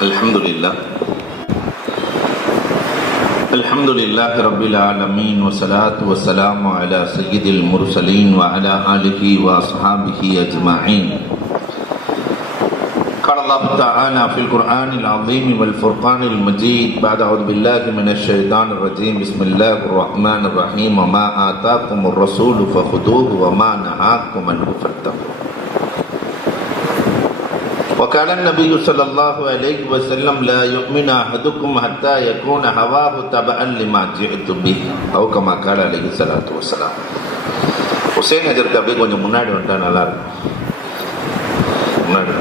الحمد لله رب العالمين والصلاة والسلام على سيد المرسلين وعلى آله وأصحابه أجمعين. قال الله تعالى في القرآن العظيم والفرقان المجيد بعد أعوذ بالله من الشيطان الرجيم بسم الله الرحمن الرحيم وما آتاكم الرسول فخذوه وما نهاكم عنه فانتهوا. وقال النبي صلى الله عليه وسلم لا يؤمن أحدكم حتى يكون هواه تبعا لما جئت به أو كما قال عليه الصلاة والسلام. ஹுசைன் ஹஜருக்கு அப்படியே கொஞ்சம் முன்னாடி வந்துட்டா நல்லா இருக்கும். முன்னாடி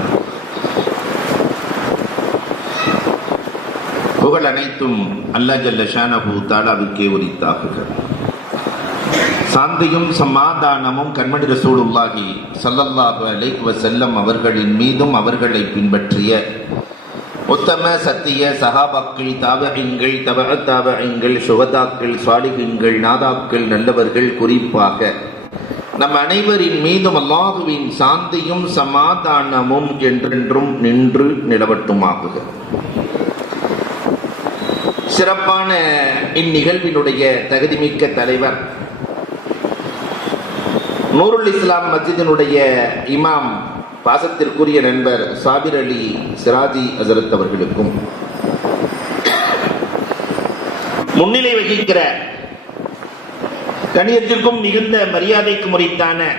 புகழ் அனைத்தும் அல்லாஹ் ஜல்ல ஷானஹு தஆலாவுக்கே உரித்தாகுக. சாந்தியும் சமாதானமும் கண்மணி ரசூலுல்லாஹி ஸல்லல்லாஹு அலைஹி வஸல்லம் அவர்களின் மீதும் அவர்களை பின்பற்றிய உத்தம சத்திய சஹாபாக்கள், தாபிஈன்கள், தபஅத் தாபிஈன்கள், சுஹதாக்கள், சாலிஹீன்கள், நாதாக்கள், நல்லவர்கள், குறிப்பாக நம் அனைவரின் மீதும் அல்லாஹுவின் சாந்தியும் சமாதானமும் என்றென்றும் நின்று நிலவட்டுமாகுக. சிறப்பான இந்நிகழ்வினுடைய தகுதிமிக்க தலைவர் நூருல் இஸ்லாம் மஸ்ஜிதினுடைய இமாம், பாசத்திற்குரிய நண்பர் சாபிர் அலி சிராஜி ஹஜ்ரத் அவர்களுக்கும், முன்னிலை வகிக்கிற கணியத்திற்கும் மிகுந்த மரியாதைக்கு முறைத்தான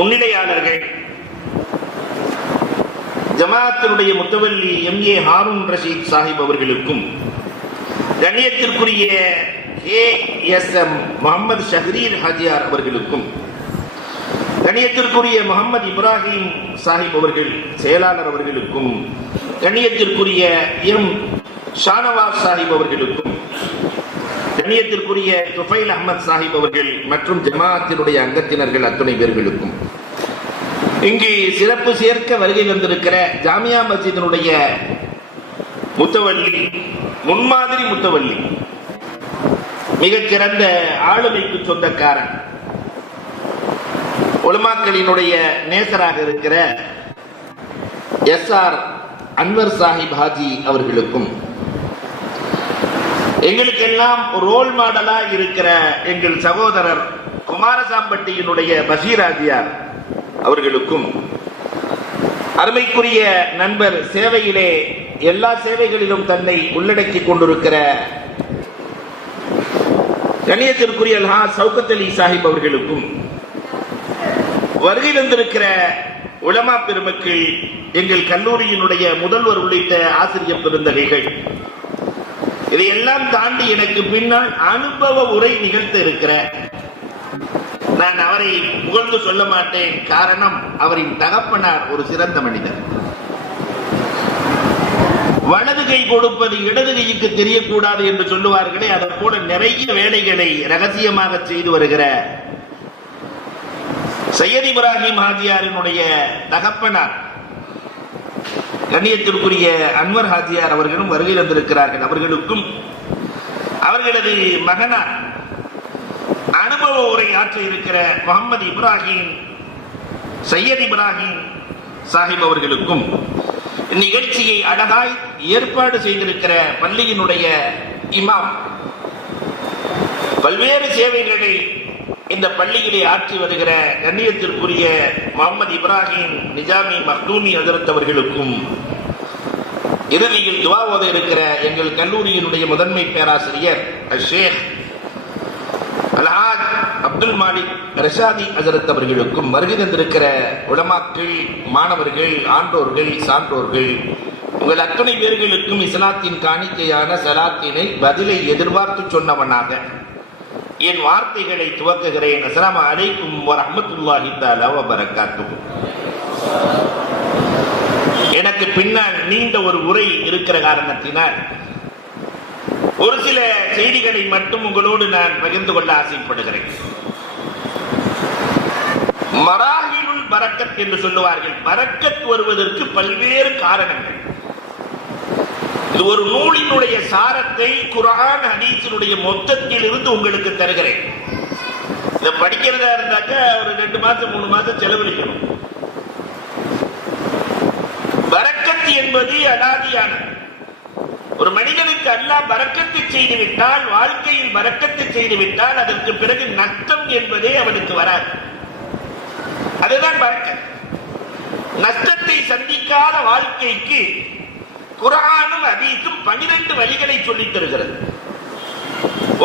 முன்னிலையாளர்கள், ஜமாஅத்தினுடைய முத்தவல்லி எம்.ஏ. ஹாரூன் ரஷீத் சாஹிப் அவர்களுக்கும், கண்ணியத்திற்குரிய ஏ.எஸ்.எம். முகமது ஷஹரீர் ஹாஜியார் அவர்களுக்கும், கண்ணியத்திற்குரிய முகமது இப்ராஹிம் சாஹிப் அவர்கள் செயலாளர் அவர்களுக்கும், கண்ணியத்திற்குரிய எம். ஷானவாஸ் சாஹிப் அவர்களுக்கும், கண்ணியத்திற்குரிய துஃபைல் அஹ்மத் சாஹிப் அவர்கள் மற்றும் ஜமாஅத்தினுடைய அங்கத்தினர்கள் அத்துணை பேர்களுக்கும், இங்கு சிறப்பு சேர்க்க வருகை வந்திருக்கிற ஜாமியா மஸ்ஜிதினுடைய முத்தவல்லி, முன்மாதிரி முத்தவல்லி, மிகச்சிறந்த ஆளுமைக்கு சொந்தக்காரன், உலமாக்களினுடைய நேசராக இருக்கிற எஸ்.ஆர். அன்வர் சாஹிப் ஹாஜி அவர்களுக்கும், எங்களுக்கெல்லாம் ரோல் மாடலா இருக்கிற எங்கள் சகோதரர் குமாரசாம்பட்டியினுடைய பஷீர் ஹாஜியார் அவர்களுக்கும், அருமைக்குரிய நண்பர் சேவையிலே எல்லா சேவைகளிலும் தன்னை உள்ளடக்கி கொண்டிருக்கிற கண்ணியத்திற்குரிய அல்ஹாஜ் சௌகத் அலி சாஹிப் அவர்களுக்கும், வருகை தந்திருக்கிற உலமா பெருமக்கள், எங்கள் கல்லூரியினுடைய முதல்வர் உள்ளிட்ட ஆசிரியர் பெருந்தகைகள், இதையெல்லாம் தாண்டி எனக்கு பின்னால் அனுபவ உரை நிகழ்த்த இருக்கிற, நான் அவரை புகழ்ந்து சொல்ல மாட்டேன், காரணம் அவரின் தகப்பனார் ஒரு சிறந்த மனிதர். வலது கை கொடுப்பது இடது கைக்கு தெரியக்கூடாது என்று சொல்லுவார்களே, அதை போல நிறைய வேலைகளை ரகசியமாக செய்து வருகிற சையத் இப்ராஹிம் ஹாஜியாரினுடைய தகப்பனார் கண்ணியத்திற்குரிய அன்வர் ஹாஜியார் அவர்களும் வருகை வந்திருக்கிறார்கள். அவர்களுக்கும் அவர்களது மகனார் அனுபவ உரை ஆற்ற இருக்கிற முகமது இப்ராஹிம் சையத் இப்ராஹிம் சாஹிப் அவர்களுக்கும், நிகழ்ச்சியை அழகாய் ஏற்பாடு செய்திருக்கிற பள்ளியினுடைய இமாம், பல்வேறு சேவைகளை இந்த பள்ளியிலே ஆற்றி வருகிற கண்ணியத்திற்குரிய முகமது இப்ராஹிம் நிஜாமி மக்தூமி ஹஜ்ரத் அவர்களுக்கும், இறுதியில் துவா ஓத இருக்கிற எங்கள் கல்லூரியினுடைய முதன்மை பேராசிரியர் ஷேக் அல்ஹாஜ் அப்துல் மாலிக் ரஷாதி ஹஜ்ரத் அவர்களுக்கும், வருகை தந்திருக்கிற உலமாக்கள், மாணவர்கள், ஆண்டோர்கள், சான்றோர்கள், உங்கள் அத்தனை பேர்களுக்கும் இஸ்லாத்தின் காணிக்கையான சலாத்தினை பதிலை எதிர்பார்த்து சொன்னவனாக என் வார்த்தைகளை துவக்குகிறேன். அஸ்ஸலாமு அலைக்கும் வரஹ்மத்துல்லாஹி தஆலா வ பரக்காத்துஹு. எனக்கு பின்னால் நீண்ட ஒரு உரை இருக்கிற காரணத்தினால் ஒரு சில செய்திகளை மட்டும் உங்களோடு நான் பகிர்ந்து கொள்ள ஆசைப்படுகிறேன். மராஹிலுல் பரக்கத் என்று சொல்லுவார்கள். பரக்கத் வருவதற்கு பல்வேறு காரணங்கள். இது ஒரு நூலினுடைய சாரத்தை குர்ஆன் ஹதீஸினுடைய மொத்தத்தில் இருந்து உங்களுக்கு தருகிறேன். இதை படிக்கிறதா இருந்தாக்க ஒரு 2 மாசம் 3 மாசம் செலவழிக்கணும். பரக்கத் பரக்கத் என்பது அலாதியானது. ஒரு மனிதனுக்கு அல்லாஹ் பரக்கத்து செய்துவிட்டால், வாழ்க்கையில் பரக்கத்து செய்துவிட்டால், அதற்கு பிறகு நஷ்டம் என்பதே அவனுக்கு வராது. அதுதான் பரக்கத். நஷ்டத்தை சந்திக்காத வாழ்க்கைக்கு குர்ஆனும் ஹதீஸும் 12 வழிகளை சொல்லித் தருகிறது.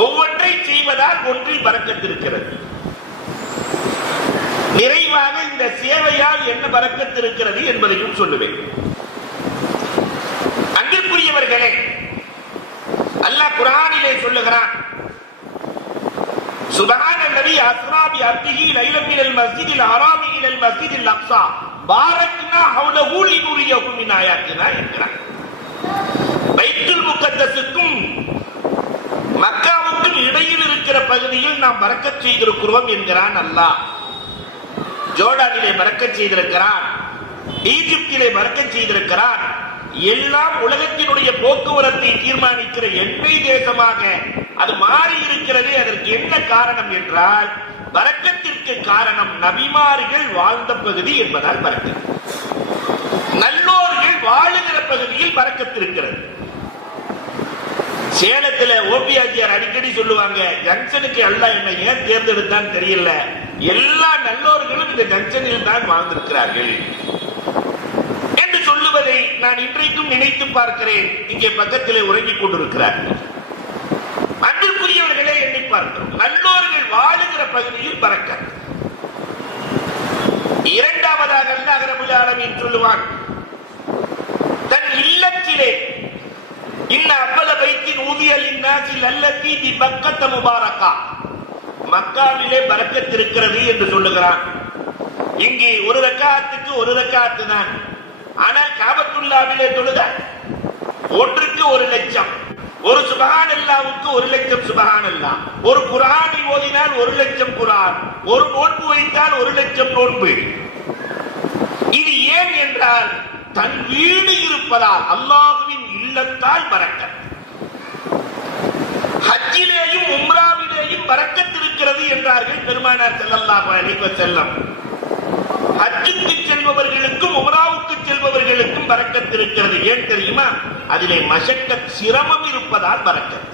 ஒவ்வொன்றை செய்வதால் ஒன்றில் பரக்கத் இருக்கிறது. நிறைவாக இந்த சேவையால் என்ன பரக்கத் இருக்கிறது என்பதையும் சொல்லுவேன். அன்பிற்குரியவர்களே, அல்லாஹ் குர்ஆனிலே சொல்லுகிறான், சுப்ஹானல்லதி அஸ்ரா பி அப்திஹி லைலன் மினல் மஸ்ஜிதில் ஹராமி இலல் மஸ்ஜிதில் அக்ஸா பாரக்னா ஹவ்லஹு லினுரியஹு மின் ஆயாத்தினா என்கிறான். பைத்துல் முகத்தஸுக்கும் மக்காவுக்கும் இடையில் இருக்கிற பகுதியில் நாம் பரக்கத் செய்திருக்கிறோம் என்கிறான் அல்லாஹ். ஜோர்டானிலே பரக்கத் செய்திருக்கிறான், ஈஜிப்திலே பரக்கத் செய்திருக்கிறான். எல்லாம் உலகத்தினுடைய போக்குவரத்தை தீர்மானிக்கிற எண்ணெய் தேசமாக அது மாறி இருக்கிறது. அதற்கு என்ன காரணம் என்றால், பரக்கத்திற்கு காரணம் நபிமார்கள் வாழ்ந்த பகுதி என்பதால் பரக்கத். நல்லோர்கள் வாழுகிற பகுதியில் பரக்கத் இருக்கிறது. சேலத்துல ஓபிஆர்ஜிஆர் அடிக்கடி சொல்லுவாங்க, ஜங்ஷனுக்கு அல்லாஹ் என்ன ஏன் தேர்ந்தெடுத்தான் தெரியல, எல்லா நல்லோர்களும் இந்த ஜங்ஷனில் தான் வாழ்ந்திருக்கிறார்கள் என்று சொல்லுவதை நான் இன்றைக்கும் நினைத்து பார்க்கிறேன். இங்கே பக்கத்திலே உறங்கிக் கொண்டிருக்கிறார்கள். அன்பிற்குரியவர்களே, எண்ணி பார்க்கிறோம், நல்லோர்கள் வாழுகிற பகுதியில் பரக்கத். இரண்டாவதாக அல்லாஹ் ரப்பல் ஆலமீன் சொல்லுவான், தன் இல்லத்திலே இன்ன அவ்வள பைத்தின் ஊதியல் இன்னாசில் அல்லத்தி தி பக்கத்த முபாரக்கா, மக்காவிலே பரக்கத் இருக்கிறது என்று சொல்லுகிறான். இங்கே ஒரு ரக்காத்துக்கு ஒரு ரக்காத்து தான். ஆனால் காபத்துல்லாவிலே தொழுத ஒன்றுக்கு 1,00,000, ஒரு சுபஹானல்லாஹ்வுக்கு 1,00,000 சுபஹானல்லாஹ், ஒரு குர்ஆனை ஓதினால் 1,00,000 குர்ஆன், ஒரு நோன்பு வைத்தால் 1,00,000 நோன்பு. இது ஏன் என்றால், தன் வீடு இருப்பதால், அல்லாஹ்வின் இல்லத்தால் பரக்கத். ஹஜ்ஜிலேயும் உம்ராவிலேயும் பரக்கத் இருக்கிறது என்றார்கள் பெருமானார் ஸல்லல்லாஹு அலைஹி வஸல்லம். ஹஜ்ஜுக்கு செல்பவர்களுக்கும் உம்ராவுக்கு செல்பவர்களுக்கும் பரக்கத் இருக்கிறது. ஏன் தெரியுமா? அதிலே மஷக்கத், சிரமம் இருப்பதால் பரக்கத்.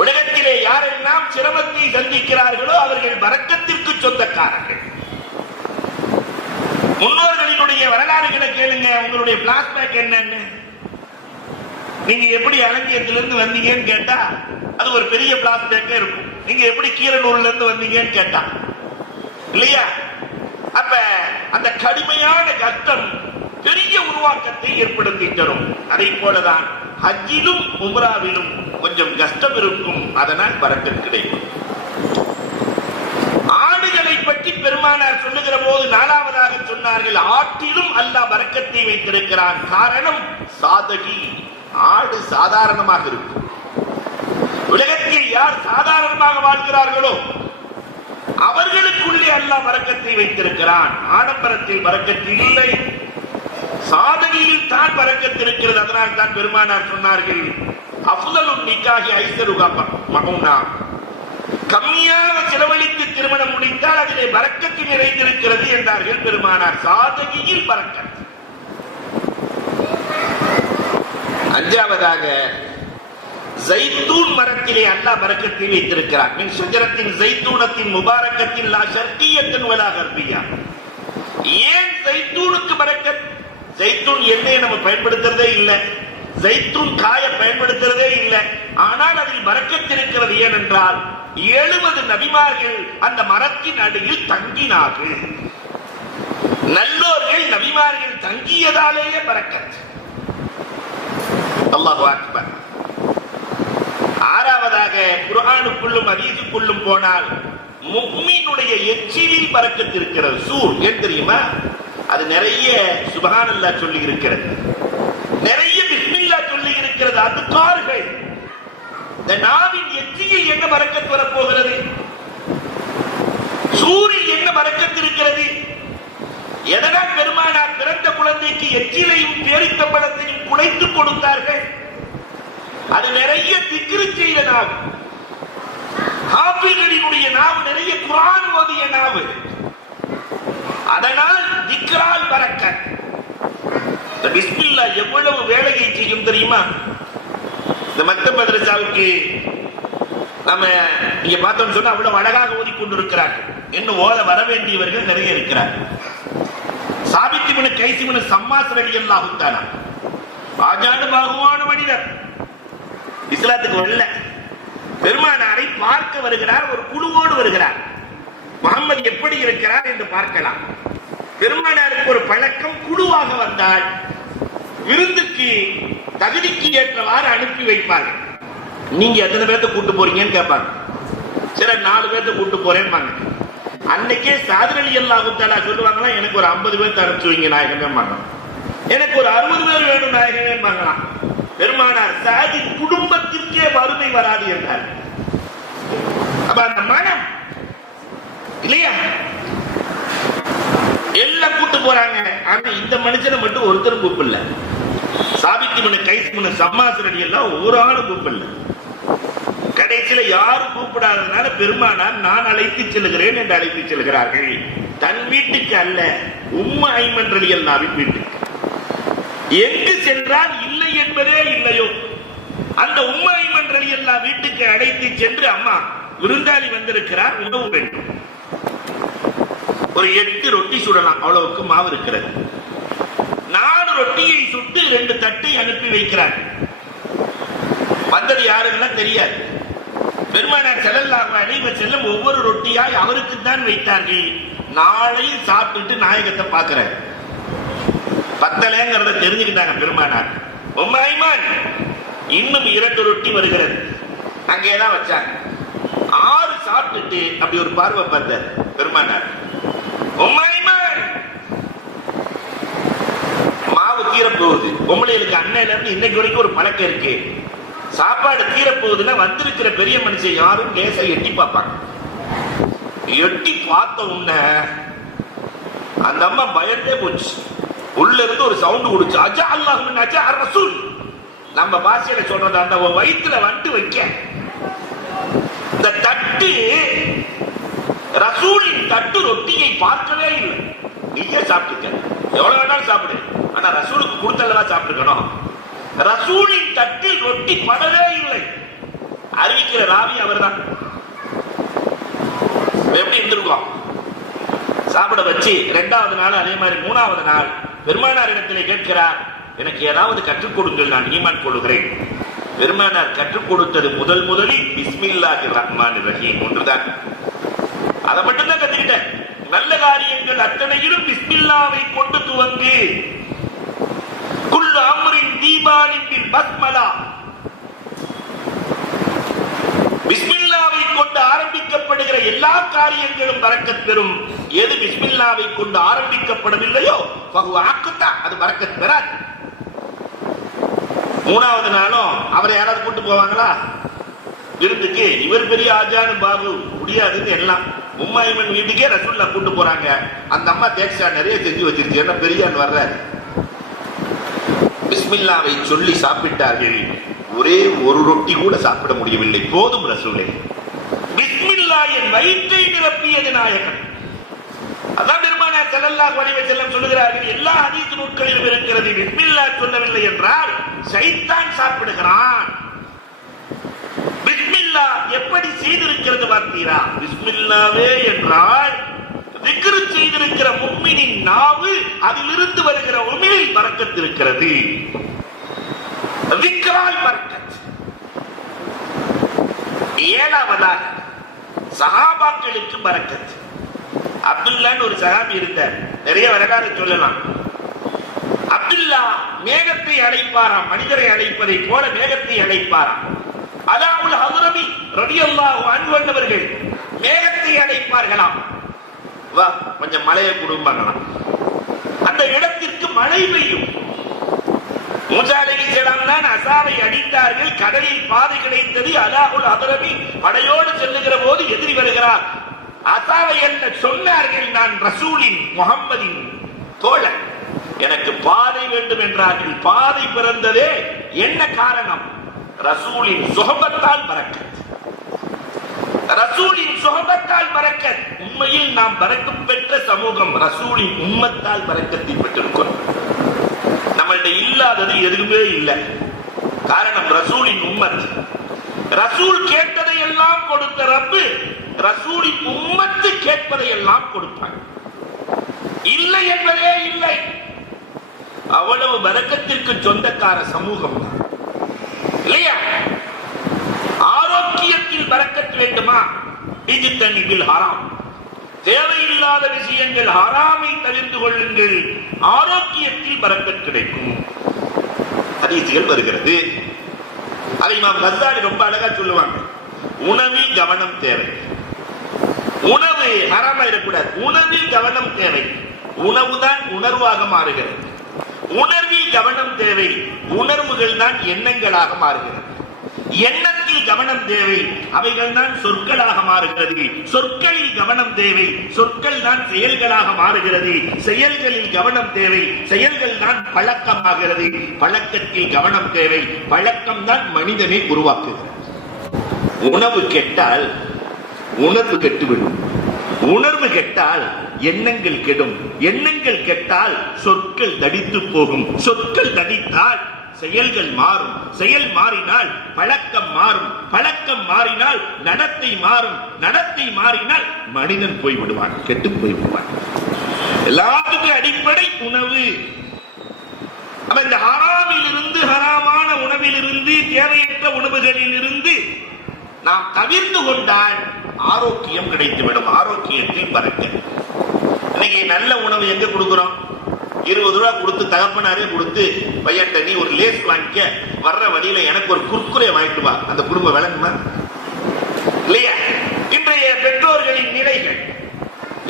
உலகத்திலே யாரெல்லாம் சிரமத்தை சந்திக்கிறார்களோ அவர்கள் பரக்கத்திற்கு சொந்தக்காரர்கள். முன்னோர்களினுடைய வரலாறுகளை கேளுங்க. உங்களுடைய பிளாஷ்பேக் என்னன்னு, நீங்க எப்படி அலங்கியத்திலிருந்து வந்தீங்கன்னு கேட்டா அது ஒரு பெரிய பிளாஷ்பேக்கே இருக்கும். நீங்க எப்படி கீரனூர்ல இருந்து வந்தீங்கன்னு கேட்டா இல்லையா? அப்ப அந்த கடுமையான கஷ்டம் பெரிய உருவாக்கத்தை ஏற்படுத்தி தரும். அதை போலதான் ஹஜ்ஜிலும் உம்ராவிலும் கொஞ்சம் கஷ்டம் இருக்கும், அதனால் பரக்கத் கிடைக்கும். ஆடுகளை பற்றி பெருமானார் சொல்லுகிற போது 4வதாக சொன்னார்கள், ஆட்டிலும் அல்லாஹ் பரக்கத்தை வைத்திருக்கிறான். காரணம் சாதகி, ஆடு சாதாரணமாக இருக்கும். உலகத்தில் யார் சாதாரணமாக வாழ்கிறார்களோ அவர்களுக்குள்ளே அல்லாஹ் பரக்கத்தை வைத்திருக்கிறான். ஆடம்பரத்தில் பரக்கத்து இல்லை, சாதனையில் தான் பரக்கத்து இருக்கிறது. அதனால் தான் பெருமானார் சொன்னார்கள், அஃதலுன் நிக்காஹி ஐஸருஹா மஹூனா, கம்மியாக செலவழித்து திருமணம் முடித்தால் அதிலே பரக்கத்து நிறைந்திருக்கிறது என்றார்கள் பெருமானார். சாதனையில் பரக்கத். 5வதாக ஜைத்தூன் மரத்திலே அல்லாஹ் பரக்கத்தை வைத்திருக்கிறார். மின் ஷஜரத்தின் ஜைத்தூனத்தின் முபாரக்கத்தின் லா ஷர்கியத்தின் வலா கர்பியா. ஏன் ஜைத்தூனுக்கு பரக்கத்? ஜைத்தூன் எண்ணெயை நம்ம பயன்படுத்துறதே இல்லை, ஜைத்தூன் காய பயன்படுத்துறதே இல்லை. ஆனால் அதில் பரக்கத் இருக்கிறது. ஏனென்றால் 70 நபிமார்கள் அந்த மரத்தின் அடியில் தங்கினார்கள். நல்லோர்கள் நபிமார்கள் தங்கியதாலேயே பரக்கத். அல்லாஹு அக்பர். 6வதாக குர்ஆனுக்குள்ளும் ஹதீஸுக்குள்ளும் போனால் முஃமினுடைய எச்சிலில் பரக்கத் இருக்கிறது. சூர் ஏன் தெரியுமா? அது நிறைய சுப்ஹானல்லாஹ் சொல்லி இருக்கிறது, நிறைய பிஸ்மில்லாஹ் சொல்லி இருக்கிறது. அதுக்கார்கள் இந்த நாவின் எச்சியில் என்ன பரக்கத் வரப்போகிறது? சூரில் என்ன பரக்கத் இருக்கிறது? எதனால் பெருமானார் பிறந்த குழந்தைக்கு எச்சிலையும் பேரித்தம்பழத்தையும் குழைத்து கொடுத்தார்கள்? அது நிறைய திக்ரு செய்த நாவு, ஹாஃபிகளினுடைய நாவு, நிறைய குர்ஆன் ஓதிய நாவு. அதனால் திக்ரால் பரக்கத். பிஸ்மி இருக்கும் தெரியுமா? இந்த மக்தப் மதரசாவுக்கு நம்ம இங்க பார்த்தோம்னு சொன்னா அவ்வளவு அழகாக ஓதிக்கொண்டிருக்கிறார்கள். இன்னும் ஓத வர வேண்டியவர்கள் நிறைய இருக்கிறார்கள். சாபித் இப்னு கைஸ் இப்னு சம்மாஸ் ரலியல்லாஹு தஆலா ஆஜானுபாகுவான மனிதர், இஸ்லாத்துக்கு வரல. பெருமானாரை பார்க்க வருகிறார், ஒரு குழுவோடு வருகிறார். முகம்மது எப்படி இருக்கிறார் என்று பார்க்கலாம். பெருமானாருக்கு ஒரு பழக்கம், குழுவாக வந்தால் விருந்துக்கு தகுதிக்கு ஏற்றவாறு அனுப்பி வைப்பார்கள். நீங்க எத்தனை பேர்த்த கூட்டு போறீங்கன்னு கேட்பாங்க. சில 4 பேர்த்த கூட்டு போறேன்னு. அன்னைக்கே சாதிர் ரலியல்லாஹு தஆலா சொல்லுவாங்களா, எனக்கு ஒரு 50 பேர் அனுப்பிச்சு வைங்க நாயகமே, எனக்கு ஒரு 60 பேர் வேணும் நாயகமே வாங்கலாம். பெருமானார் சாதின் குடும்பத்திற்கே வறுமை வராது என்றார். அப்ப அந்த மனம் இல்லையா, எல்லாம் கூட்டு போறாங்க. ஆனா இந்த மனுஷனை மட்டும் ஒருத்தரும் கூப்பிடல. சாபித் இப்னு கைஸ் இப்னு சம்மாஸ் ரலியல்லாஹு ஒரு ஆளும் கூப்பிடல. கடைசியில யாரும் கூப்பிடாததுனால பெருமானார் நான் அழைத்து செல்கிறேன் என்று அழைத்து செல்கிறார்கள். தன் வீட்டுக்கு அல்ல, உம்மு ஐமன் ரலியல்லாஹுவின் வீட்டுக்கு. எங்கு சென்றால் இல்லை என்பதே இல்லையோ அந்த உம்மு ஐமன் ரலியல்லாஹு வீட்டுக்கு அழைத்து சென்று, அம்மா விருந்தாளி வந்திருக்கிறார், உணவு வேண்டும். ஒரு 8 ரொட்டி சுடலாம், அவ்வளவுக்கு மாவு இருக்கிறது. 4 ரொட்டியை சுட்டு 2 தட்டை அனுப்பி வைக்கிறார். வந்தது யாருன்னா தெரியாது. பெருமானார் ஸல்லல்லாஹு அலைஹி வஸல்லம் ஒவ்வொரு ரொட்டியாய் அவருக்கு தான் வைத்தார்கள். நாளை சாப்பிட்டு நாயகத்தை பார்க்கிறார். பத்தலைங்கிறத தெரிஞ்சுக்கிட்டாங்க பெருமானார். உம்மு ஐமன் இன்னும் 2 ரொட்டி வருகிறது, அங்கேதான் வச்சாங்க. 6 சாப்பிட்டுட்டு அப்படி ஒரு பார்வை பார்த்தார் பெருமானார். உம்மு ஐமன் மாவு தீரப்போகுது. பொம்பளைகளுக்கு அன்னையில இருந்து இன்னைக்கு வரைக்கும் ஒரு பழக்கம் இருக்கு, சாப்பாடு தீரப்போகுதுன்னா வந்திருக்கிற பெரிய மனுஷன் யாரும் லேசா எட்டி பார்ப்பாங்க. எட்டி பார்த்த உடனே அந்த அம்மா பயந்தே போச்சு. உள்ள இருந்து ஒரு சவுண்ட் கொடுச்சு, அஜா அல்லாஹ் மின் அஜா ரசூல். நம்ம பாஷையில சொல்றது அந்த வயிற்றுல வந்து வைக்க இந்த தட்டு, ரசூலின் தட்டு ரொட்டியை பார்க்கவே இல்லை. நீயே சாப்பிட்டுக்க, எவ்வளவு வேணாலும் சாப்பிடு, ஆனா ரசூலுக்கு கொடுத்தல்லவா சாப்பிட்டுக்கணும். ரசூலின் தட்டில் ரொட்டி படவே இல்லை. அறிவிக்கிற ராவி அவர்தான். எப்படி இருந்திருக்கோம்? சாப்பிட வச்சு 2வது நாள் அதே மாதிரி 3வது நாள் பெருமானார் இடத்திலே கேட்கிறார், எனக்கு ஏதாவது கற்றுக் கொடுங்கள், நான் ஈமான் கொள்ளுகிறேன். பெருமானார் கற்றுக் கொடுத்தது முதலில் பிஸ்மில்லாஹிர் ரஹ்மானிர் ரஹீம் ஒன்றுதான். அதை மட்டும்தான் கத்துக்கிட்டேன். நல்ல காரியங்கள் அத்தனையிலும் பிஸ்மில்லாவை கொண்டு துவங்கு. குல்லு அம்ரின் தீபானின் பில் பஸ்மலா. பிஸ்மில்லாவை கொண்டு ஆரம்பிக்கப்படுகிற எல்லா காரியங்களும் பரக்கத் பெறும். எது பிஸ்மில்லாவை கொண்டு ஆரம்பிக்கப்படவில்லையோ ஃபஹுவ அக்தா, அது பரக்கத் பெறாது. 3வது நாளும் அவரை யாராவது கூட்டு போவாங்களா விருந்துக்கு? இவர் பெரிய ஆஜானு பாபு, முடியாதுன்னு எல்லாம். உம்மு ஐமன் வீட்டுக்கே ரசூலுல்லாஹ் கூட்டு போறாங்க. அந்த அம்மா தேக்ஷா நிறைய செஞ்சு வச்சிருச்சு, என்ன பெரியான் வர்ற. பிஸ்மில்லாவை சொல்லி சாப்பிட்டார்கள். ஒரே ஒரு ரொட்டி கூட சாப்பிட முடியவில்லை. போதும் ரசூலே, பிஸ்மில்லா என் வயிற்றை நிரப்பியது நாயகன். அதான் பெருமானார் ஸல்லல்லாஹு அலைஹி வஸல்லம் சொல்லுகிறார்கள், எல்லா ஹதீஸ் நூல்களிலும் இருக்கிறது, பிஸ்மில்லா சொல்லவில்லை என்றால் ஷைத்தான் சாப்பிடுகிறான். பிஸ்மில்லா எப்படி செய்திருக்கிறது பார்த்தீரா? பிஸ்மில்லாவே என்றால் திக்ரு செய்திருக்கிற முஃமினின் நாவு, அதிலிருந்து வருகிற உமிழில் பரக்கத் இருக்கிறது. திக்ரால் பரக்கத். 7வதாக சஹாபாக்களுக்கு பரக்கத். அப்துல்லான்னு ஒரு சஹாபி இருந்தார், நிறைய வரலாறு சொல்லலாம். அப்துல்லா மேகத்தை அழைப்பாராம், மனிதரை அழைப்பதை போல மேகத்தை அழைப்பாராம். அலாவுல் ஹதுரமி ரலியல்லாஹு அன்ஹு அவர்கள் மேகத்தை அழைப்பார்களாம். வா கொஞ்சம் மழையை கொடுப்பாங்களாம். அந்த இடத்திற்கு மழை பெய்யும். மூசா அலைஹிஸ்ஸலாம் தான் அசாவை அடித்தார்கள், கடலில் பாதை கிடைத்தது. அலாவுல் ஹதுரமி படையோடு செல்லுகிற போது எதிரி வருகிறார். அசாவை என்ன சொன்னார்கள்? நான் ரசூலின் முஹம்மதின் தோழன், எனக்கு பாதை வேண்டும் என்றார்கள். பாதை பிறந்ததே என்ன காரணம்? ரசூலின் சுஹபத்தால் பரக்கத். ரசூலின் சுஹபத்தால் பரக்கத். உண்மையில் நாம் பரக்கத் பெற்ற சமூகம் ரசூலின் உம்மத்தால் பரக்கத்தை பெற்றிருக்கிறோம். நம்மள்ட்ட இல்லாதது எதுவுமே இல்லை. காரணம் ரசூலின் உம்மத். ரசூல் கேட்டதை எல்லாம் கொடுத்த ரப்பு ரசூலின் உம்மத்து கேட்பதை எல்லாம் கொடுப்பாங்க. இல்லை என்பதே இல்லை. அவ்வளவு பரக்கத்திற்கு சொந்தக்கார சமூகம் இல்லையா? ஆரோக்கியத்தில் பரக்கத் வேண்டுமா? இஜ்தனிபில் ஹராம். தேவையில்லாத விஷயங்கள் ஹராமை தவிர்த்து கொள்ளுங்கள், ஆரோக்கியத்தில் பரக்கத் கிடைக்கும். ஹதீஸ்கள் வருகிறது. அதை இமாம் கஸ்ஸாலி ரொம்ப அழகா சொல்லுவாங்க. உணவில் கவனம் தேவை. உணவு ஹராமா இருக்கக்கூடாது. உணவில் கவனம் தேவை. உணவுதான் உணர்வாக மாறுகிறது. உணர்வில் கவனம் தேவை. உணர்வுகள் தான் எண்ணங்களாக மாறுகிறது. எண்ணத்தில் கவனம் தேவை. அவைகள் தான் சொற்களாக மாறுகிறது. சொற்களில் கவனம் தேவை. சொற்கள் தான் செயல்களாக மாறுகிறது. செயல்களில் கவனம் தேவை. செயல்கள் தான் பழக்கமாகிறது. பழக்கத்தில் கவனம் தேவை. பழக்கம் தான் மனிதனை உருவாக்குகிறது. உணவு கெட்டால் உணர்வு கெட்டுவிடும். உணர்வு கெட்டால் எண்ணங்கள் கெடும். எண்ணங்கள் கெட்டால் சொற்கள் தடித்து போகும். சொற்கள் தடித்தால் செயல்கள் மாறும். செயல் மாறினால் பழக்கம் மாறும். பழக்கம் மாறினால் நடத்தை மாறும். நடத்தை மாறினால் மனிதன் போய்விடுவான், கெட்டு போய்விடுவான். எல்லாத்துக்கும் அடிப்படை உணவு. இந்த ஹராமில் இருந்து, ஹராமான உணவில் இருந்து, தேவையற்ற உணவுகளில் இருந்து நாம் தவிர்த்து கொண்டால் ஆரோக்கியம் கிடைத்துவிடும். ஆரோக்கியத்தில் பறக்க. இன்னைக்கு நல்ல உணவு எங்க கொடுக்கிறோம்? 20 ரூபாய் கொடுத்து தகப்பனாரே கொடுத்து, பையன்ட்ட நீ ஒரு லேஸ் வாங்கிக்க, வர்ற வழியில எனக்கு ஒரு குர்குரே வாங்கிட்டு வா. அந்த குடும்பம் விளங்குமா இல்லையா? இன்றைய பெற்றோர்களின் நிலைகள்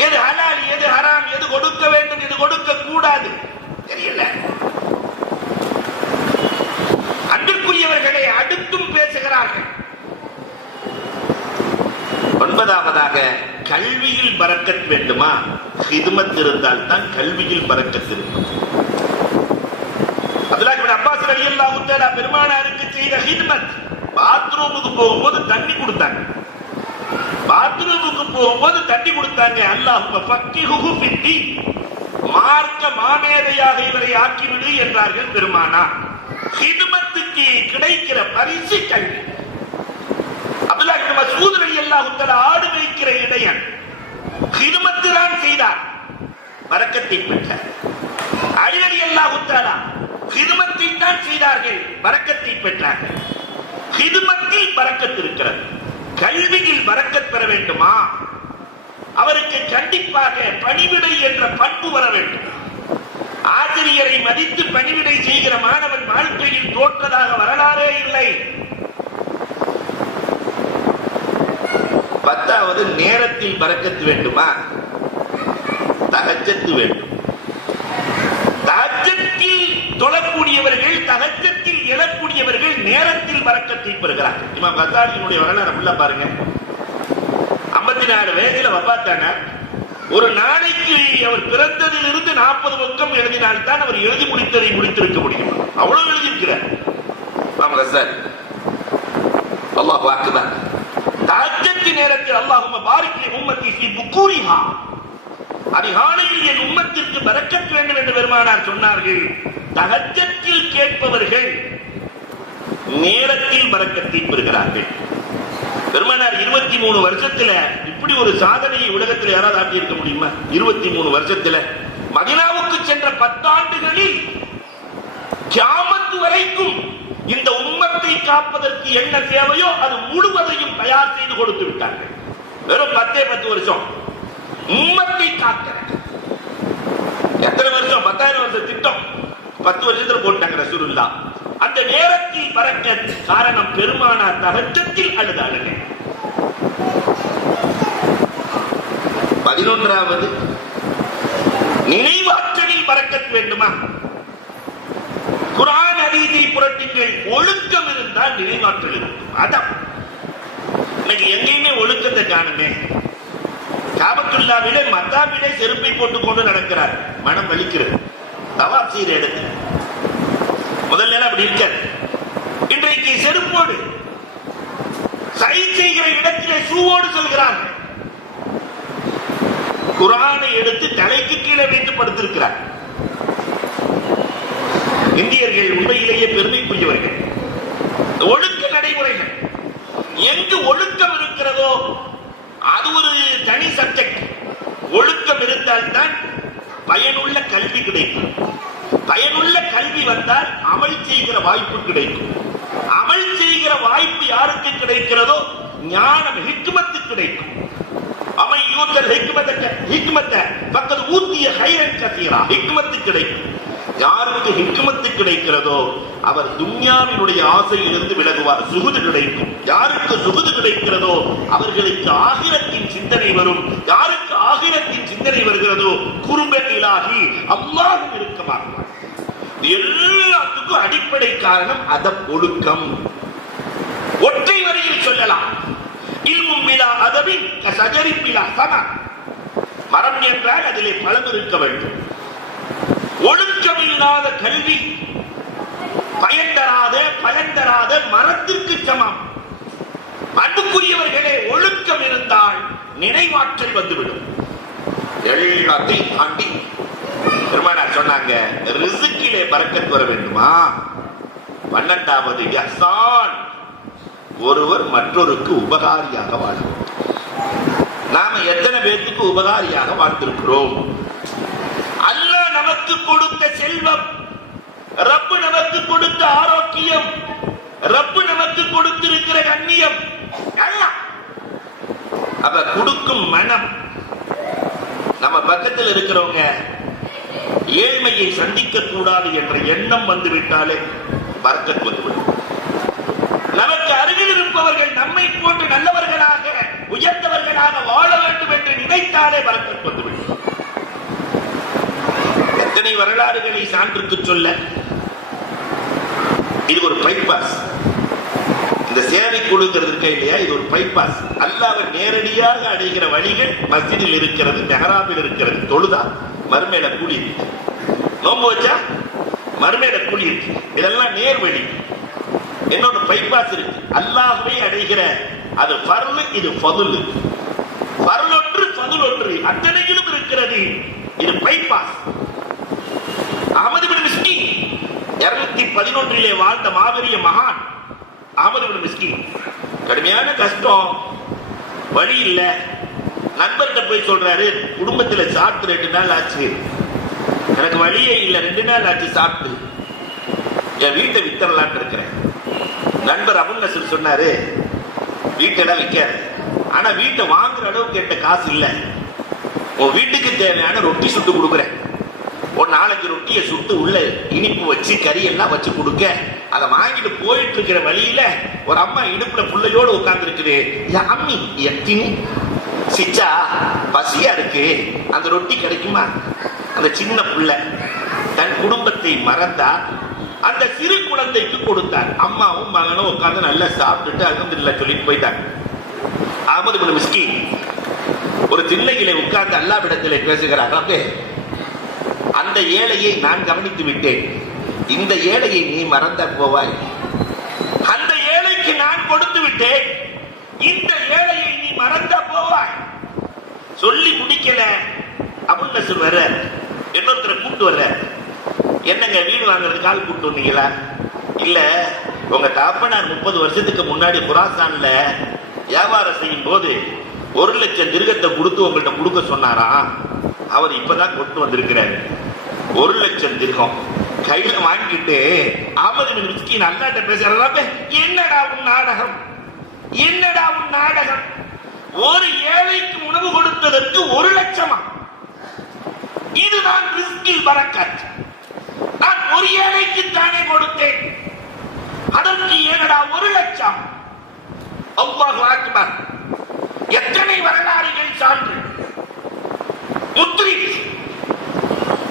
எது ஹலால், எது ஹராம், எது கொடுக்க வேண்டும், எது கொடுக்க கூடாது தெரியல. அன்பிற்குரியவர்களை அடுத்தும் பேசுகிறார்கள். 9வதாக கல்வியில் பரக்கத் வேண்டுமா? ஹிதுமத் இருந்தால் தான் கல்வியில் பரக்கத் இருக்கும். அப்துல்லாஹ் இப்னு அப்பாஸ் ரலியல்லாஹு தஆலா பெருமானாருக்கு செய்த ஹிதுமத், பாத்ரூமுக்கு போகும்போது தண்ணி கொடுத்தாங்க. பாத்ரூமுக்கு போகும்போது தண்ணி கொடுத்தாங்க. அல்லாஹும்ம ஃபக்கிஹுஹு ஃபித்தீன், மார்க்க மாமேதையாக இவரை ஆக்கிவிடு என்றார்கள் பெருமானார். ஹிதுமத்துக்கு கிடைக்கிற பரிசு கல்வி. அப்துல்லாஹ் இப்னு மஸ்ஊத் ரலியல்லாஹு தஆலா ஆடு மேய்க்கிற இடையன் ஹிதுமத்து தான் செய்தார், பரக்கத்தை பெற்றார். அலி ரலியல்லாஹு தஆலா ஹிதுமத்தை தான் செய்தார்கள், பரக்கத்தை பெற்றார்கள். ஹிதுமத்தில் பரக்கத் இருக்கிறது. கல்வியில் பரக்கத் பெற வேண்டுமா? அவருக்கு கண்டிப்பாக பணிவிடை என்ற பண்பு வர வேண்டும். ஆசிரியரை மதித்து பணிவிடை செய்கிற மாணவன் வாழ்க்கையில் தோற்றதாக வரலாறே இல்லை. 10வது நேரத்தில் பரக்கத்து வேண்டுமா? தஹஜ்ஜத் வேண்டும். தஹஜ்ஜத்தில் தொழக்கூடியவர்கள், தஹஜ்ஜத்தில் எழக்கூடியவர்கள் நேரத்தில் பரக்கத்தை பெறுகிறார்கள். இமாம் கஸ்ஸாலியினுடைய வரலாறு ஃபுல்லா பாருங்க. 54 வயதில் வஃபாத்தானார். ஒரு நாளைக்கு அவர் பிறந்ததில் இருந்து 40 பக்கம் எழுதினால்தான் அவர் எழுதி முடித்ததை முடித்திருக்க முடியும். அவ்வளவு எழுதியிருக்கிறார் இமாம் கஸ்ஸாலி. அல்லாஹு அக்பர். தஹஜ்ஜத் நேரத்தில் அல்லாஹும்ம பாரிக் லி உம்மத்தி ஃபீ புகூரிஹா, அதிகாலையில் என் உம்மத்திற்கு பரக்கத் வேண்டும் என்று பெருமானார் சொன்னார்கள். தஹஜ்ஜத்தில் கேட்பவர்கள் நேரத்தில் பரக்கத்தை பெறுகிறார்கள். பெருமானார் 23 வருஷத்துல இப்படி ஒரு சாதனையை உலகத்தில் யாராவது ஆட்டி இருக்க முடியுமா? 23 வருஷத்துல மதீனாவுக்கு சென்ற 10 ஆண்டுகளில் கியாமத் வரைக்கும் இந்த உம்மத்தை காப்பதற்கு என்ன தேவையோ அது முழுவதையும் தயார் செய்து கொடுத்து விட்டார்கள். வெறும் 10 வருஷம் உம்மத்தை காக்க. எத்தனை வருஷம்? 10,000 வருஷம் திட்டம் 10 வருஷத்துல போட்டாங்க ரசூலுல்லாஹ். அந்த நேரத்தில் பரக்கத். காரணம் பெருமானார் தஹஜ்ஜத்தில் அழுதார்கள். 11வது நினைவாற்றலில் பரக்கத் வேண்டுமா? குர்ஆன் ஹதீஸை புரட்டுங்கள். ஒழுக்கம் இருந்தால் நினைவாற்றல் இருக்கும். அதான் இன்னைக்கு எங்கேயுமே ஒழுக்கத்தை காணுமே. காபத்துல்லாவிலே மத்தாபிலே செருப்பை போட்டுக் கொண்டு நடக்கிறார். மனம் வலிக்கிறது. தவாப் செய்கிற இடத்துல முதல்ல அப்படி இருக்காது. இன்றைக்கு செருப்போடு, சை செய்கிற இடத்திலே ஷூவோடு சொல்கிறார்கள். குர்ஆனை எடுத்து தலைக்கு கீழே வைத்து படுத்திருக்கிறார். இந்தியர்கள் உண்மையிலேயே பெருமைக்குரியவர்கள். ஒழுக்க நடைமுறைகள். எங்கு ஒழுக்கம் இருக்கிறதோ அது ஒரு தனி சப்ஜெக்ட். ஒழுக்கம் இருந்தால்தான் பயனுள்ள கல்வி கிடைக்கும். பயனுள்ள கல்வி வந்தால் அமல் செய்கிற வாய்ப்பு கிடைக்கும். அமல் செய்கிற வாய்ப்பு யாருக்கு கிடைக்கிறதோ ஞானம் ஹிக்மத்து கிடைக்கும். அமை யூத்தல் ஹிக்மத்த பக்கத்து ஊத்திய ஹைரன் கசீரா ஹிக்மத்து கிடைக்கும். யாருக்கு ஹிக்மத்து கிடைக்கிறதோ அவர் துன்யாவினுடைய ஆசையிலிருந்து விலகுவார், சுகுது கிடைக்கும். யாருக்கு சுகுது கிடைக்கிறதோ அவர்களுக்கு ஆகிரத்தின் சிந்தனை வரும். யாருக்கு ஆகிரத்தின் சிந்தனை வருகிறதோ குர்பத் இலாஹி அல்லாஹ் இருக்கமாகும். எல்லாத்துக்கும் அடிப்படை காரணம் அதப் ஒழுக்கம். ஒற்றை வரியில் சொல்லலாம், இல்மும் பிலா அதபின் கஸஜரி பிலா ஸனா. மரம் என்றால் அதிலே பழம் இருக்க வேண்டும். ஒழுக்கமில்லாத கல்வி பயன் தராத மரத்திற்கு சமம். அன்புக்குரியவர்களே, ஒழுக்கம் இருந்தால் நினைவாற்றல் வந்துவிடும். எல்லாத்தையும் தாண்டி பெருமானார் சொன்னாங்க, ரிஸ்கிலே பரக்கத் வர வேண்டுமா? 12வது இஹ்சான், ஒருவர் மற்றொருக்கு உபகாரியாக வாழும். நாம எத்தனை பேருக்கு உபகாரியாக வாழ்ந்திருக்கிறோம்? அல்லாஹ் நமக்கு கொடுத்த செல்வம், ரப்பு நமக்கு கொடுத்த ஆரோக்கியம், ரப்பு நமக்கு கொடுத்திருக்கிற கண்ணியம், அப்ப கொடுக்கும் மனம். நம்ம பக்கத்தில் இருக்கிறவங்க ஏழ்மையை சந்திக்க கூடாது என்ற எண்ணம் வந்துவிட்டாலே பரக்கத் வந்துவிடும். நமக்கு அருகில் இருப்பவர்கள் நம்மை போன்று நல்லவர்களாக உயர்ந்தவர்களாக வாழ வேண்டும் என்று நினைத்தாலே பரக்கத் வந்துவிடும். எத்தனை வரலாறுகளை சான்றுக்கு சொல்ல, இது ஒரு பைபாஸ். இந்த சேவை குழுங்கிறது இருக்க இல்லையா, இது ஒரு பைபாஸ். அல்லாஹ்வை நேரடியாக அடைகிற வழிகள் மஸ்ஜிதில் இருக்கிறது, மெஹராபில் இருக்கிறது. தொழுதா மறுமையில கூலி இருக்கு, நோன்பு வச்சா மறுமையில கூலி இருக்கு. இதெல்லாம் நேர் வழி. இன்னொரு பைபாஸ் இருக்கு, அல்லாஹ்வை அடைகிற, அது ஃபர்லு, இது ஃபதுல். ஃபர்ல் ஒன்று, ஃபதுல் ஒன்று, அத்தனையிலும் இருக்கிறது. இது பைபாஸ். அஹ்மது பின் மிஸ்கின் 211 வாழ்ந்த மாபெரிய மகான் அஹ்மது பின் மிஸ்கின். கடுமையான கஷ்டம், வழி இல்ல. நண்பர்கிட்ட போய் சொல்றாரு, குடும்பத்துல சாப்பிட்டு 2 நாள் ஆச்சு, எனக்கு வழியே இல்ல, 2 நாள் ஆச்சு சாப்பிட்டு, என் வீட்டை வித்தரலான்னு இருக்கிறேன். நண்பர் அபுல் நசர் சொன்னாரு, வீட்டெல்லாம் விற்காது, ஆனா வீட்டை வாங்குற அளவுக்கு என்கிட்ட காசு இல்ல. உன் வீட்டுக்கு தேவையான ரொட்டி சுட்டு கொடுக்குறேன். ஒரு 4-5 ரொட்டியை சுட்டு உள்ள இனிப்பு வச்சு கறி எல்லாம் வச்சு கொடுக்க, அதை வாங்கிட்டு போயிட்டு இருக்கிற வழியில ஒரு அம்மா இடுப்புல புள்ளையோடு உட்கார்ந்து இருக்குது. அம்மி எத்தினி சிச்சா, பசியா இருக்கு, அந்த ரொட்டி கிடைக்குமா? அந்த சின்ன புள்ள தன் குடும்பத்தை மறந்தா அந்த சிறு குழந்தைக்கு கொடுத்தார். அம்மாவும் மகனும் உட்கார்ந்து நல்லா சாப்பிட்டுட்டு அல்ஹம்துலில்லாஹ் சொல்லிட்டு போயிட்டாங்க. அஹ்மது பின் மிஸ்கின் ஒரு திண்ணையிலே உட்கார்ந்து அல்லாஹ்விடத்திலே பேசுகிறார், அந்த ஏழையை நான் கவனித்து விட்டேன், இந்த ஏழையை நீ மறந்த போவாய். அந்த ஏழைக்கு நான் கொடுத்து விட்டேன், இந்த ஏழையை நீ மறந்த போவாய். சொல்லி முடிக்கல, அபுல் நசர் வர்ற, இன்னொருத்தரை கூப்பிட்டு வர்ற. என்னங்க வீடு வாங்குறதுக்கு ஆள் கூப்பிட்டு வந்தீங்களா? இல்ல, உங்க தகப்பனார் 30 வருஷத்துக்கு முன்னாடி குராசான்ல வியாபாரம் செய்யும் போது 1 லட்சம் திர்கத்தை கொடுத்து உங்கள்கிட்ட கொடுக்க சொன்னாரா, அவர் இப்பதான் கொண்டு வந்திருக்கிறாரு. 1 லட்சம் திர்கம் கையில வாங்கிட்டு அஹ்மது பின் மிஸ்கின் அல்லாஹ்ட்ட பேசுறாங்க, என்னடா உன் நாடகம், என்னடா உன் நாடகம்? ஒரு ஏழைக்கு உணவு கொடுத்ததற்கு 1 லட்சமா? இதுதான் ரிஸ்கில் பரக்கத். நான் ஒரு ஏழைக்கு தானே கொடுத்தேன், அதற்கு ஏனடா 1 லட்சம்? அல்லாஹு அக்பர். எத்தனை வரலாறுகள் சான்று. முத்ரிக்,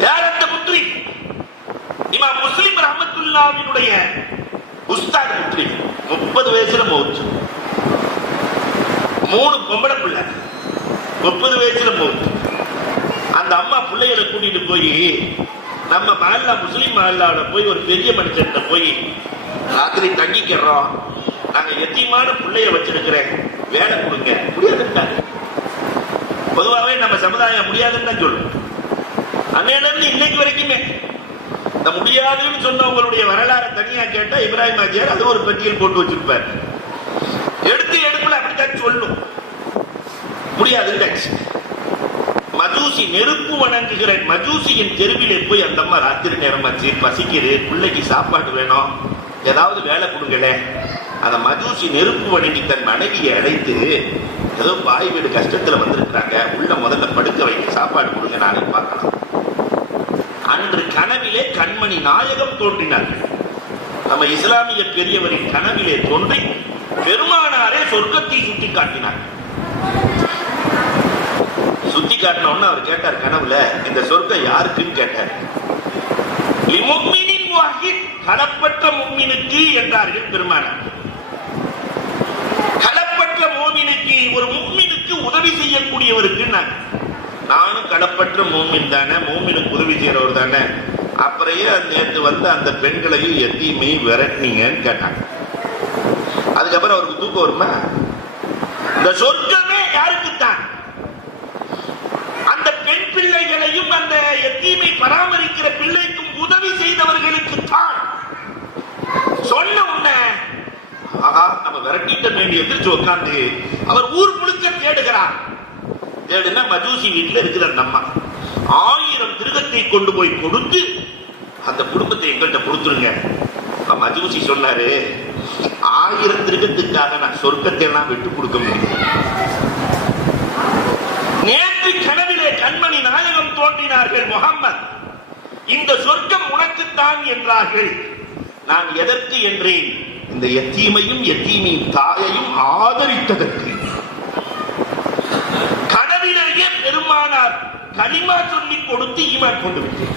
யாரந்த முத்ரிக்? இமாம் முஸ்லிம் ரஹ்மத்துல்லாஹினுடைய உஸ்தாத் முத்ரிக். 30 வயசுல மௌத். 3 பொம்பளை பிள்ளை, 30 வயசுல மௌத். அந்த அம்மா பிள்ளைகளை கூட்டிட்டு போய் நம்ம மஹல்லா, முஸ்லிம் மஹல்லாவோட போய் ஒரு பெரிய மனுஷன்கிட்ட போய், ராத்திரி தங்கிக்கிறோம், நாங்க எத்தியமான பிள்ளைய வச்சிருக்கிறேன், வேலை கொடுங்க. முடியாதுட்டாங்க. பொதுவாகவே நம்ம சமுதாயம் முடியாதுன்னு தான் சொல்லும். அன்னையில இருந்து இன்னைக்கு வரைக்குமே இந்த முடியாதுன்னு சொன்னவங்களுடைய வரலாறு தனியா கேட்டா இப்ராஹிம் ஆஜியார் அது ஒரு பட்டியல் போட்டு வச்சிருப்பார். எடுப்புல அப்படித்தான் சொல்லும். முடியாது. மஜூசி நெருப்பு வணங்குகிற மஜூசியின் தெருவிலே போய் அந்த அம்மா ராத்திரி நேரமாச்சு, பசிக்குது, பிள்ளைக்கு சாப்பாடு வேணும், ஏதாவது வேலை கொடுங்கல. அந்த மஜூசி நெருப்பு வணங்கி தன் மனைவியை அழைத்து, ஏதோ பாய் வீடு கஷ்டத்துல வந்திருக்கிறாங்க, உள்ள முதல்ல படுக்க வைக்க, சாப்பாடு கொடுங்க, நாளைக்கு பார்க்கலாம். அன்று கனவிலே கண்மணி நாயகம் தோன்றினார்கள். நம்ம இஸ்லாமிய பெரியவரின் கனவிலே தோன்றி பெருமானாரே சொர்க்கத்தை சுட்டி காட்டினார். சுத்தி காட்டினோன்னு அவர் கேட்டார் கனவுல, இந்த சொர்க்கம் யாருக்குன்னு கேட்டார். களப்பற்ற முஃமினுக்கு என்றார்கள் பெருமானார். களப்பற்ற மோமினுக்கு, ஒரு முஃமினுக்கு உதவி செய்யக்கூடியவருக்கு. நானும் களப்பற்ற மோமின் தானே, மோமினுக்கு உதவி செய்யறவர் தானே, அப்புறையே நேற்று வந்து அந்த பெண்களையும் எத்தையுமையும் விரட்டினீங்கன்னு கேட்டாங்க. அதுக்கப்புறம் அவருக்கு தூக்கம் வருமா? இந்த சொர்க்கமே யாருக்குத்தான்? அந்த பெண் பிள்ளைகளையும் அந்த எத்தீமை பராமரிக்கிற பிள்ளைக்கும் உதவி செய்தவர்களுக்கு தான். சொன்ன உடனே ஆகா நம்ம விரட்டிட்ட வேண்டிய எதிர்த்து உட்காந்து அவர் ஊர் முழுக்க தேடுகிறார். தேடுனா மஜூசி வீட்டில் இருக்கிற நம்ம 1000 திருகத்தை கொண்டு போய் கொடுத்து அந்த குடும்பத்தை எங்கள்கிட்ட கொடுத்துருங்க. மஜூசி சொன்னாரு, 1000 திருகத்துக்காக நான் சொர்க்கத்தை எல்லாம் விட்டு கொடுக்க முடியும். நேற்று கனவிலே கண்மணி நாயகம் தோன்றினார்கள், முஹம்மத் இந்த சொர்க்கம் உனக்குத்தான் என்றார்கள். நான் எதற்கு என்றேன்? இந்த எத்தீமையும் எத்தீமின் தாயையும் ஆதரித்ததற்கு. கனவிலேயே பெருமானார் கலிமா சொல்லி கொடுத்து ஈமான் கொண்டு விட்டேன்.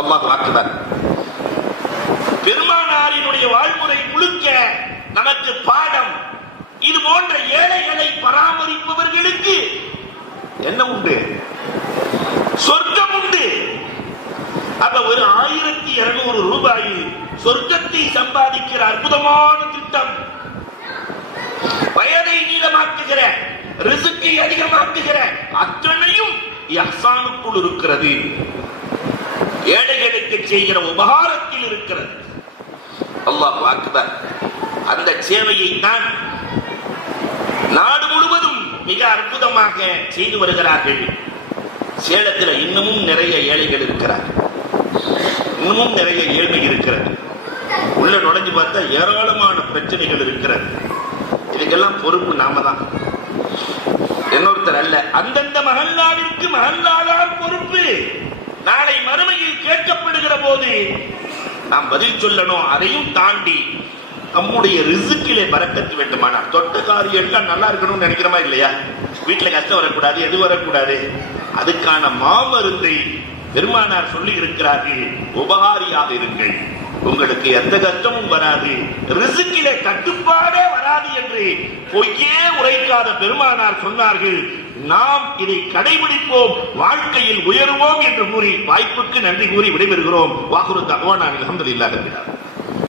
அல்லாஹ் அக்பர். பெருமானாரினுடைய வாழ்முறை முழுக்க நமக்கு பாடம். இது போன்ற ஏழைகளை பராமரிப்பவர்களுக்கு என்ன உண்டு? சொர்க்கம் உண்டு. அப்ப ஒரு 1200 ரூபாயில் சொர்க்கத்தை சம்பாதிக்கிற அற்புதமான திட்டம். வயதை நீளமாக்குகிற, ரிசுக்கை அதிகமாக்குகிற அத்தனையும் இஹ்சானுக்குள் இருக்கிறது. ஏழைகளுக்கு செய்கிற உபகாரத்தில் இருக்கிறது. அல்லாஹ் அக்பர். அந்த சேவையை தான் நாடு முழுவதும் மிக அற்புதமாக செய்து வருகிறார்கள். சேலத்தில் இன்னமும் நிறைய ஏழைகள் இருக்கிறார்கள், இன்னமும் நிறைய ஏழ்மை இருக்கிறது. உள்ள நுழைஞ்சு பார்த்தா ஏராளமான பிரச்சனைகள் இருக்கிறது. இதுக்கெல்லாம் பொறுப்பு நாம தான், இன்னொருத்தர் அல்ல. அந்தந்த மஹல்லாவிற்கு மஹல்லாதான் பொறுப்பு. நாளை மறுமையில் கேட்கப்படுகிற போது நாம் பதில் சொல்லணும். அதையும் தாண்டி நம்முடைய ரிசுக்கிலே பரக்கத்து வேண்டுமானால் தொட்ட காரியம் எல்லாம் நல்லா இருக்கணும்னு நினைக்கிறோமா இல்லையா? வீட்டுல கஷ்டம் வரக்கூடாது, எது வரக்கூடாது, அதுக்கான மாமருந்தை பெருமானார் சொல்லி இருக்கிறார்கள். உபகாரியாக இருங்கள், உங்களுக்கு எந்த கஷ்டமும் வராது, ரிசுக்கிலே கட்டுப்பாடே வராது என்று பொய்யே உரைக்காத பெருமானார் சொன்னார்கள். நாம் இதை கடைபிடிப்போம், வாழ்க்கையில் உயர்வோம் என்று கூறி வாய்ப்புக்கு நன்றி கூறி விடைபெறுகிறோம். வாகுரு தகவான் அல்ஹம்துலில்லாஹ்.